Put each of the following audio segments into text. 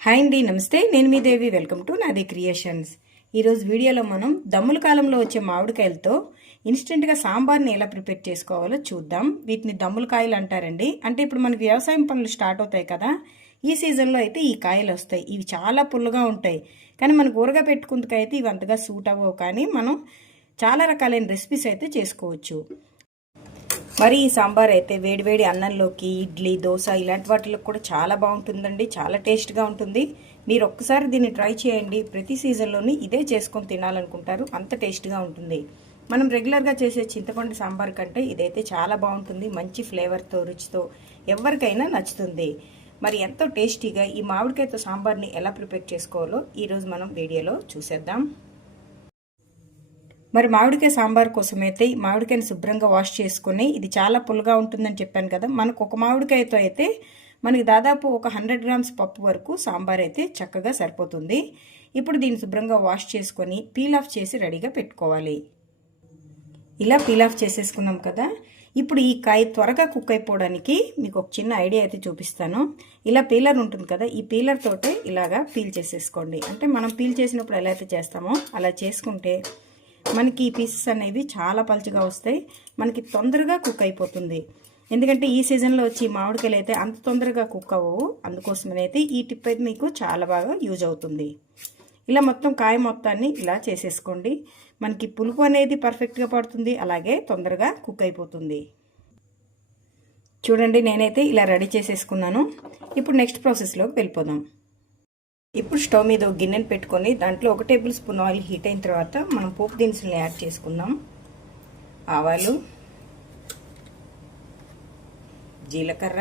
Hi అండి, నమస్తే. నేను మీ దేవి. వెల్కమ్ టు నాది క్రియేషన్స్. ఈరోజు వీడియోలో మనం దమ్ముల కాలంలో వచ్చే మామిడికాయలతో ఇన్స్టెంట్గా సాంబార్ని ఎలా ప్రిపేర్ చేసుకోవాలో చూద్దాం. వీటిని దమ్ముల కాయలు అంటారండి. అంటే ఇప్పుడు మనకి వ్యవసాయం పనులు స్టార్ట్ అవుతాయి కదా, ఈ సీజన్లో అయితే ఈ కాయలు వస్తాయి. ఇవి చాలా పుల్లగా ఉంటాయి, కానీ మనకు ఊరగా పెట్టుకుందుకైతే ఇవి అంతగా సూట్ అవ్వవు. కానీ మనం చాలా రకాలైన రెసిపీస్ అయితే చేసుకోవచ్చు. మరి ఈ సాంబార్ అయితే వేడివేడి అన్నంలోకి, ఇడ్లీ, దోశ ఇలాంటి వాటిలో కూడా చాలా బాగుంటుందండి. చాలా టేస్ట్గా ఉంటుంది. మీరు ఒక్కసారి దీన్ని ట్రై చేయండి. ప్రతి సీజన్లోని ఇదే చేసుకొని తినాలనుకుంటారు, అంత టేస్ట్గా ఉంటుంది. మనం రెగ్యులర్గా చేసే చింతపండు సాంబార్ కంటే ఇదైతే చాలా బాగుంటుంది. మంచి ఫ్లేవర్తో, రుచితో ఎవరికైనా నచ్చుతుంది. మరి ఎంతో టేస్టీగా ఈ మామిడికాయతో సాంబార్ని ఎలా ప్రిపేర్ చేసుకోవాలో ఈరోజు మనం వీడియోలో చూసేద్దాం. మరి మామిడికాయ సాంబార్ కోసం అయితే మామిడికాయని శుభ్రంగా వాష్ చేసుకుని, ఇది చాలా పుల్లగా ఉంటుందని చెప్పాను కదా, మనకు ఒక మామిడికాయతో అయితే మనకి దాదాపు ఒక 100 గ్రామ్స్ పప్పు వరకు సాంబార్ అయితే చక్కగా సరిపోతుంది. ఇప్పుడు దీన్ని శుభ్రంగా వాష్ చేసుకొని పీల్ ఆఫ్ చేసి రెడీగా పెట్టుకోవాలి. ఇలా పీల్ ఆఫ్ చేసేసుకున్నాం కదా, ఇప్పుడు ఈ కాయ త్వరగా కుక్ అయిపోవడానికి మీకు ఒక చిన్న ఐడియా అయితే చూపిస్తాను. ఇలా పీలర్ ఉంటుంది కదా, ఈ పీలర్ తోటే ఇలాగా పీల్ చేసేసుకోండి. అంటే మనం పీల్ చేసినప్పుడు ఎలా అయితే చేస్తామో అలా చేసుకుంటే మనకి ఈ పీసెస్ అనేవి చాలా పలుచగా వస్తాయి. మనకి తొందరగా కుక్ అయిపోతుంది. ఎందుకంటే ఈ సీజన్లో వచ్చి మామిడికాయలు అయితే అంత తొందరగా కుక్ అవ్వవు. అందుకోసమనైతే ఈ టిప్ అయితే మీకు చాలా బాగా యూజ్ అవుతుంది. ఇలా మొత్తం కాయ మొత్తాన్ని ఇలా చేసేసుకోండి. మనకి పులుపు అనేది పర్ఫెక్ట్గా పడుతుంది, అలాగే తొందరగా కుక్ అయిపోతుంది. చూడండి, నేనైతే ఇలా రెడీ చేసేసుకున్నాను. ఇప్పుడు నెక్స్ట్ ప్రాసెస్లోకి వెళ్ళిపోదాం. ఇప్పుడు స్టవ్ మీద ఒక గిన్నెని పెట్టుకొని దాంట్లో 1 టేబుల్ స్పూన్ ఆయిల్ హీట్ అయిన తర్వాత మనం పోపు దినుసులు యాడ్ చేసుకుందాం. ఆవాలు, జీలకర్ర,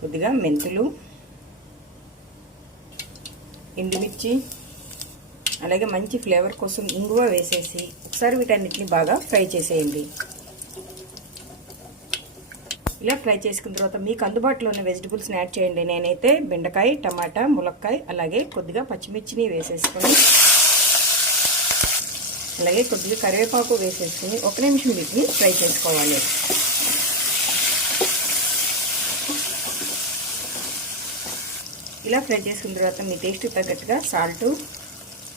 కొద్దిగా మెంతులు, ఎండుమిర్చి, అలాగే మంచి ఫ్లేవర్ కోసం ఇంగువ వేసేసి ఒకసారి వీటన్నిటిని బాగా ఫ్రై చేసేయండి. ఇలా ఫ్రై చేసుకున్న తర్వాత మీకు అందుబాటులో ఉన్న వెజిటబుల్స్ని యాడ్ చేయండి. నేనైతే బెండకాయ, టమాటా, ములక్కాయ, అలాగే కొద్దిగా పచ్చిమిర్చిని వేసేసుకొని, అలాగే కొద్దిగా కరివేపాకు వేసేసుకుని 1 నిమిషం వీటిని ఫ్రై చేసుకోవాలి. ఇలా ఫ్రై చేసుకున్న తర్వాత మీ టేస్ట్కి తగ్గట్టుగా సాల్ట్,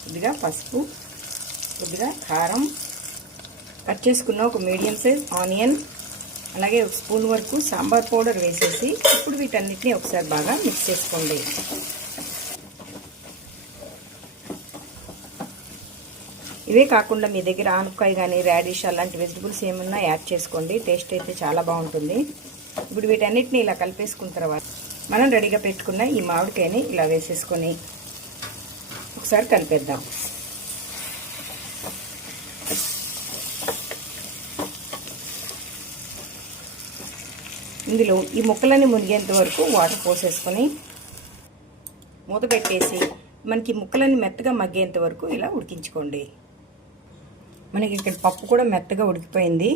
కొద్దిగా పసుపు, కొద్దిగా కారం, కట్ చేసుకున్న ఒక మీడియం సైజ్ ఆనియన్, అలాగే 1 స్పూన్ వరకు సాంబార్ పౌడర్ వేసేసి ఇప్పుడు వీటన్నిటిని ఒకసారి బాగా మిక్స్ చేసుకోండి. ఇవే కాకుండా మీ దగ్గర ఆనపకాయ కానీ, రాడిష్ అలాంటి వెజిటబుల్స్ ఏమన్నా యాడ్ చేసుకోండి. టేస్ట్ అయితే చాలా బాగుంటుంది. ఇప్పుడు వీటన్నిటిని ఇలా కలిపేసుకున్న తర్వాత మనం రెడీగా పెట్టుకున్న ఈ మామిడికాయని ఇలా వేసేసుకొని ఒకసారి కలిపేద్దాం. ఇందులో ఈ ముక్కలన్నీ మునిగేంత వరకు వాటర్ పోసేసుకొని మూత పెట్టేసి మనకి ముక్కలన్నీ మెత్తగా మగ్గేంత వరకు ఇలా ఉడికించుకోండి. మనకి ఇక్కడ పప్పు కూడా మెత్తగా ఉడికిపోయింది.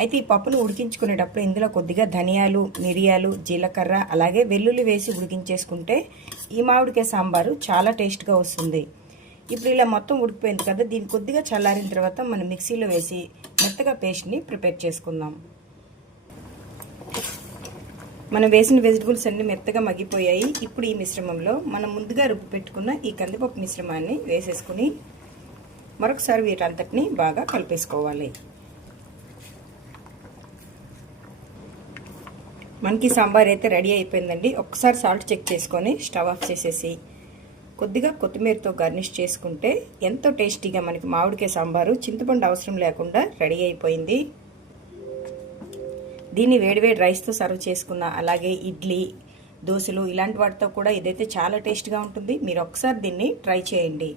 అయితే ఈ పప్పును ఉడికించుకునేటప్పుడు ఇందులో కొద్దిగా ధనియాలు, మిరియాలు, జీలకర్ర, అలాగే వెల్లుల్లి వేసి ఉడికించేసుకుంటే ఈ మామిడికాయ సాంబారు చాలా టేస్ట్గా వస్తుంది. ఇప్పుడు ఇలా మొత్తం ఉడికిపోయింది కదా, దీన్ని కొద్దిగా చల్లారిన తర్వాత మనం మిక్సీలో వేసి మెత్తగా పేస్ట్ని ప్రిపేర్ చేసుకుందాం. మనం వేసిన వెజిటబుల్స్ అన్ని మెత్తగా మగ్గిపోయాయి. ఇప్పుడు ఈ మిశ్రమంలో మనం ముందుగా రుబ్బు పెట్టుకున్న ఈ కందిపప్పు మిశ్రమాన్ని వేసేసుకుని మరొకసారి వీటంతటిని బాగా కలిపేసుకోవాలి. మనకి సాంబార్ అయితే రెడీ అయిపోయిందండి. ఒక్కసారి సాల్ట్ చెక్ చేసుకొని స్టవ్ ఆఫ్ చేసేసి కొద్దిగా కొత్తిమీరతో గార్నిష్ చేసుకుంటే ఎంతో టేస్టీగా మనకి మామిడికాయ సాంబారు చింతపండు అవసరం లేకుండా రెడీ అయిపోయింది. దీన్ని వేడివేడి రైస్తో సర్వ్ చేసుకున్న, అలాగే ఇడ్లీ, దోశలు ఇలాంటి వాటితో కూడా ఇదైతే చాలా టేస్ట్గా ఉంటుంది. మీరు ఒకసారి దీన్ని ట్రై చేయండి.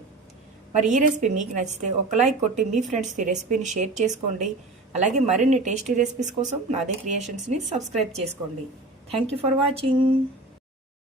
మరి ఈ రెసిపీ మీకు నచ్చితే ఒక లైక్ కొట్టి మీ ఫ్రెండ్స్కి రెసిపీని షేర్ చేసుకోండి. అలాగే మరిన్ని టేస్టీ రెసిపీస్ కోసం నాదే క్రియేషన్స్ని సబ్స్క్రైబ్ చేసుకోండి. Thank you for watching.